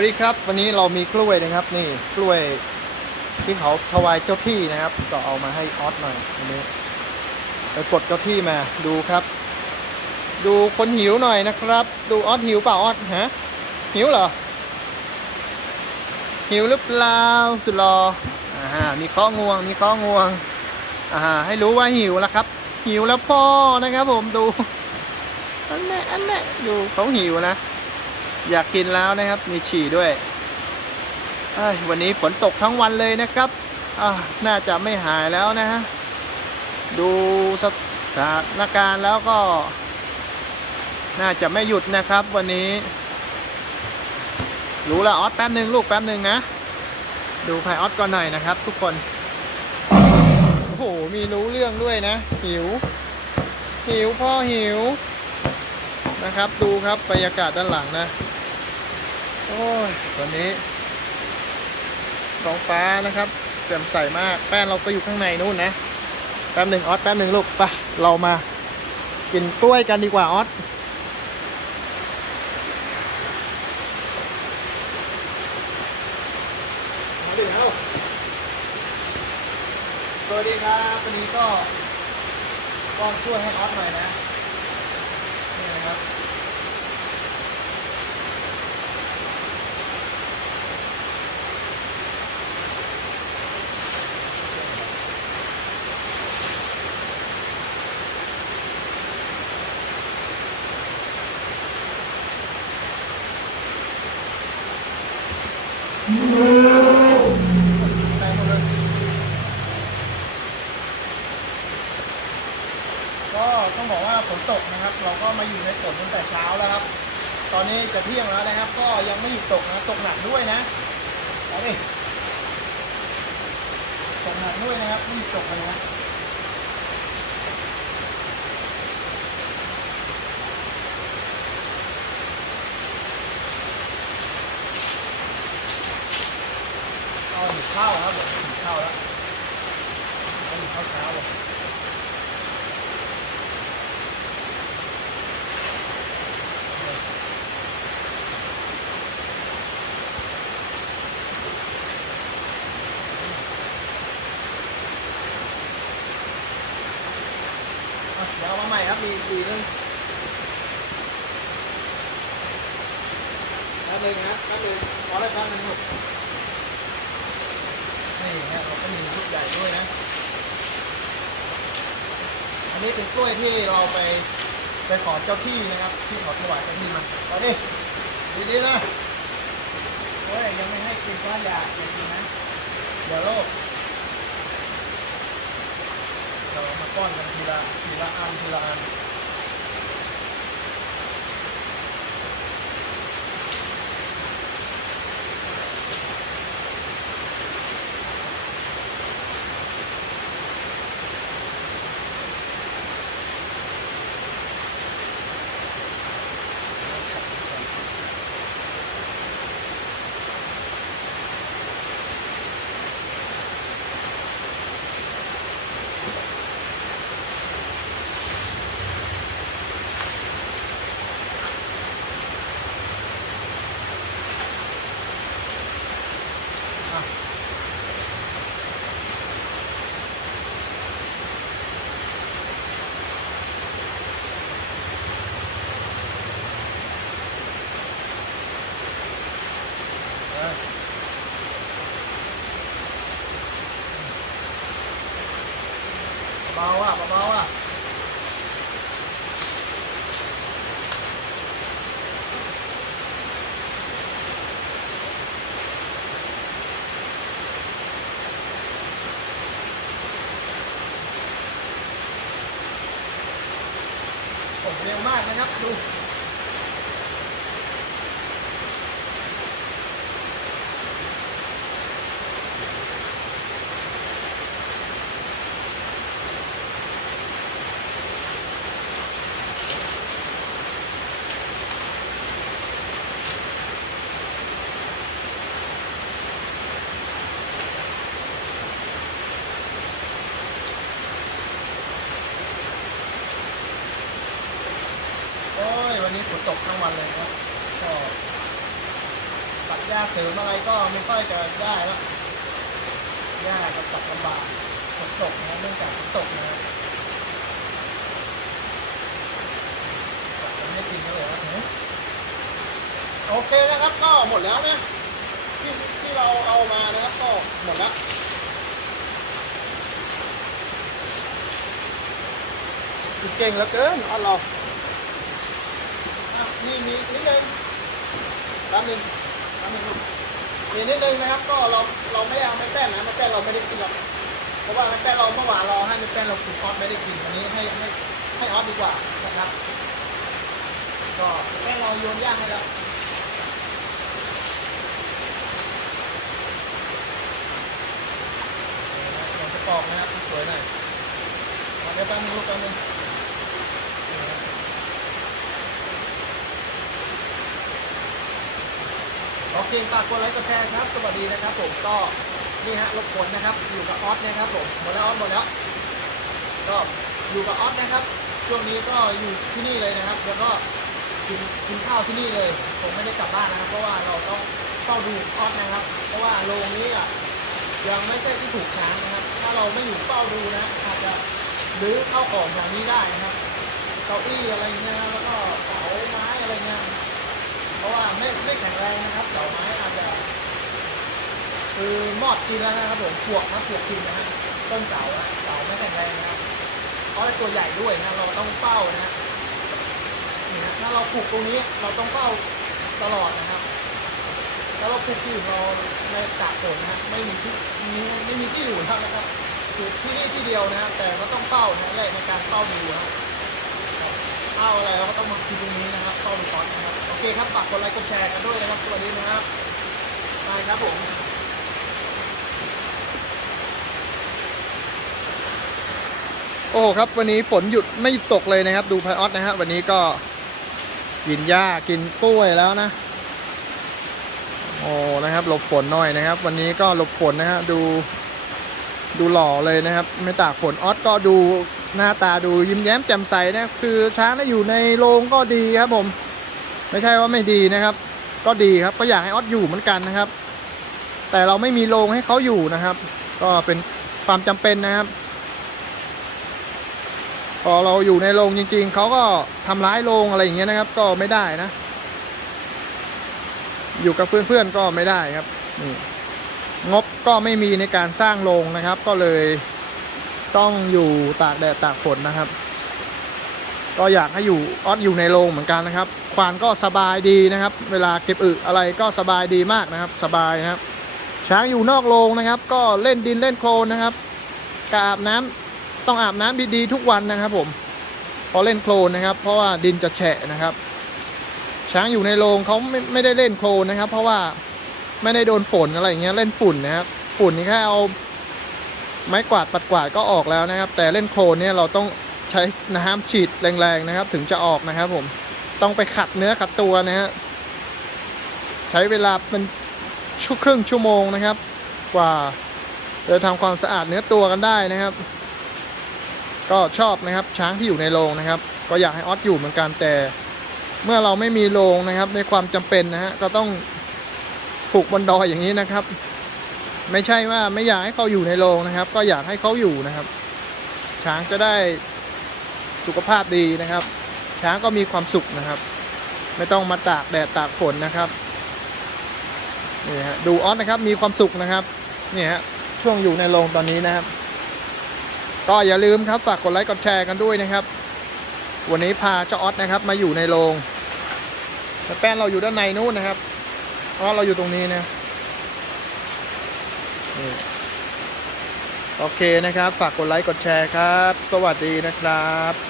วัสดีครับ วันนี้เรามีกล้วยนะครับ นี่กล้วยที่เขาถวายเจ้าที่นะครับ ก็เอามาให้ออสหน่อยวันนี้ไปกดเจ้าที่มาดูครับ ดูคนหิวหน่อยนะครับ ดูออสหิวเปล่าออสฮะหิวเหรอหิวหรือเปล่าสุดรออ่าฮะมีข้องวง มีข้องวงอ่าฮะให้รู้ว่าหิวแล้วครับ หิวแล้วพ่อนะครับ ผมดูอันแน่อันแน่ดูเขาหิวนะ อยากกินแล้วนะครับ มีฉี่ด้วยวันนี้ฝนตกทั้งวันเลยนะครับน่าจะไม่หายแล้วนะฮะ ดูสถานการณ์แล้วก็ น่าจะไม่หยุดนะครับ วันนี้ รู้ละออสแป๊บหนึ่งลูกแป๊บหนึ่งนะ ดูไพออสก่อนหน่อยนะครับ ทุกคน โอ้โห มีรู้เรื่องด้วยนะ หิว หิวพ่อหิว นะครับ ดูครับบรรยากาศด้านหลังนะ โอ้ยวันนี้ท้องฟ้านะครับแจ่มใสมาก แป้นเราก็อยู่ข้างในนู่นนะ แป๊บหนึ่งออสแป๊บหนึ่งลูกไปเรามากินกล้วยกันดีกว่าออสสวัสดีครับ วันนี้ก็ก็ช่วยให้ออสหน่อยนะ ครับ ไปหมดเลยก็ต้องบอกว่าฝ นะครับ เราก็มาอยู่ในฝนตั้งแต่เช้าแล้วครับ ตอนนี้จะเที่ยงแล้วนะครับ ก็ยังไม่หยุดตกนะตกหนักด้วยนะเอาดิตกหนักด้วยนะครับไม่หยุดตกเลยนะเอาหยุดข้าวครับผมหยุดข้าวแล้วเอาหยุดข้าวเช้าเลย อะเดี๋ยวเอา มาใหม่ครับมีดีนึงแป๊บนึงนะแป๊บนึงขอได้แป๊บนึงลูกนี่เนี่ยเราก็มีลูกใหญ่ด้วยนะ อันนี้เป็นกล้วยที่เราไปไปขอเจ้าที่นะครับ ที่ขอถวายเจ้าที่มาตอนนี้ดีๆนะโอ้ยยังไม่ให้กินก้อนยาอย่ากินนะเดี๋ยวโรค เรามาป้อนกันทีละทีละอันทีละอัน เร็วมากนะครับดู โอ้ยวันนี้ฝนตกทั้งวันเลยครับก็ตัดหญ้าเสริมอะไรก็ไม่ค่อยจะได้แล้วหญ้าก็ตัดลำบากฝนตกนะเนื่องจากฝนตกนะไม่กินเลยนะโอเคนะครับ ก็หมดแล้วนะที่ที่เราเอามานะครับก็หมดแล้วเก่งเหลือเกินออนเราอะ นี่มีนิดนึงแป๊บนึงแป๊บนึงลูกมีนิดนึงนะครับ ก็เราเราไม่ได้เอาไม้แป้นนะไม้แป้นเราไม่ได้กินหรอกเพราะว่าไม้แป้นเราเมื่อวานเราให้ไม้แป้นเรากินออสไม่ได้กินวันนี้ให้ให้ให้ออสดีกว่านะครับ ก็ไม้แป้นเราโยนย่างให้แล้วเราจะปอกนะครับสวยหน่อยเอาเดี๋ยวแป๊บนึงลูกแป๊บนึง โอเคฝากกดไลค์กดแชร์ครับ สวัสดีนะครับผมก็นี่ฮะรบกวนนะครับ อยู่กับออสนะครับผมหมดแล้วออสหมดแล้ว ก็อยู่กับออสนะครับ ช่วงนี้ก็อยู่ที่นี่เลยนะครับ แล้วก็กินกินข้าวที่นี่เลย ผมไม่ได้กลับบ้านนะครับ เพราะว่าเราต้องเฝ้าดูออสนะครับ เพราะว่าโรงนี้อะยังไม่ใช่ที่ถูกช้างนะครับ ถ้าเราไม่อยู่เฝ้าดูนะอาจจะรื้อเข้าของอย่างนี้ได้นะครับเก้าอี้อะไรเงี้ยแล้วก็เสาไม้อะไรเงี้ย เพราะว่าไม่ไม่แข็งแรงนะครับเสาไม้อาจจะคือมอดกินแล้วนะครับผมปวกครับปวกกินนะฮะต้นเสาเสาไม่แข็งแรงนะครับเพราะว่าตัวใหญ่ด้วยนะเราต้องเฝ้านะฮะนี่นะถ้าเราปลูกตรงนี้เราต้องเฝ้าตลอดนะครับถ้าเราปลูกที่เราในตากฝนนะฮะไม่มีที่มีไม่มีที่อยู่แล้วนะครับปลูกที่นี่ที่เดียวนะฮะแต่ก็ต้องเฝ้านะแรกในการเฝ้าดูนะ ข้าวอะไรเราก็ต้องมากินตรงนี้นะครับเข้าดูก่อนนะครับโอเคครับฝากกดไลค์กดแชร์กันด้วยนะครับสวัสดีนะครับบายครับผมโอ้โหครับ วันนี้ฝนหยุดไม่ตกเลยนะครับ ดูไพออสนะฮะวันนี้ก็กินหญ้ากินกล้วยแล้วนะ โอ้นะครับหลบฝนหน่อยนะครับ วันนี้ก็หลบฝนนะฮะดู ดูหล่อเลยนะครับ ไม่ตากฝนออสก็ดู หน้าตาดูยิ้มแย้มแจ่มใสนะคือช้างได้อยู่ในโรงก็ดีครับผม ไม่ใช่ว่าไม่ดีนะครับ ก็ดีครับก็อยากให้ออสอยู่เหมือนกันนะครับ แต่เราไม่มีโรงให้เขาอยู่นะครับ ก็เป็นความจำเป็นนะครับ พอเราอยู่ในโรงจริง ๆเขาก็ทำร้ายโรงอะไรอย่างเงี้ยนะครับ ก็ไม่ได้นะ อยู่กับเพื่อนๆก็ไม่ได้ครับนี่งบก็ไม่มีในการสร้างโรงนะครับ ก็เลย ต้องอยู่ตากแดดตากฝนนะครับ ก็อยากให้อยู่ออสอยู่ในโรงเหมือนกันนะครับ ควานก็สบายดีนะครับ เวลาเก็บอึอะไรก็สบายดีมากนะครับ สบายนะครับ ช้างอยู่นอกโรงนะครับ ก็เล่นดินเล่นโคลนนะครับกอาบน้ำต้องอาบน้ำดีๆทุกวันนะครับ ผมพอเล่นโคลนนะครับ เพราะว่าดินจะแฉะนะครับ ช้างอยู่ในโรงเขาไม่ไม่ได้เล่นโคลนนะครับ เพราะว่าไม่ได้โดนฝนอะไรอย่างเงี้ยเล่นฝุ่นนะครับ ฝุ่นนี่แค่เอา ไม้กวาดปัดกวาดก็ออกแล้วนะครับ แต่เล่นโคลนเนี่ยเราต้องใช้น้ำฉีดแรงๆนะครับ ถึงจะออกนะครับผมต้องไปขัดเนื้อขัดตัวนะฮะใช้เวลาเป็นชั่วครึ่งชั่วโมงนะครับ กว่าจะทำความสะอาดเนื้อตัวกันได้นะครับ ก็ชอบนะครับช้างที่อยู่ในโรงนะครับ ก็อยากให้ออสอยู่เหมือนกันแต่ เมื่อเราไม่มีโรงนะครับ ในความจำเป็นนะฮะก็ต้องผูกบนดอยอย่างนี้นะครับ ไม่ใช่ว่าไม่อยากให้เขาอยู่ในโรงนะครับ ก็อยากให้เขาอยู่นะครับ ช้างจะได้สุขภาพดีนะครับ ช้างก็มีความสุขนะครับ ไม่ต้องมาตากแดดตากฝนนะครับนี่ฮะดูออสนะครับมีความสุขนะครับนี่ฮะช่วงอยู่ในโรงตอนนี้นะครับ ก็อย่าลืมครับฝากกดไลค์กดแชร์กันด้วยนะครับ วันนี้พาเจ้าออสนะครับ มาอยู่ในโรงแต่แป้นเราอยู่ด้านในนู้นนะครับเพราะเราอยู่ตรงนี้นะ นี่โอเคนะครับ ฝากกดไลค์ กดแชร์ครับ สวัสดีนะครับ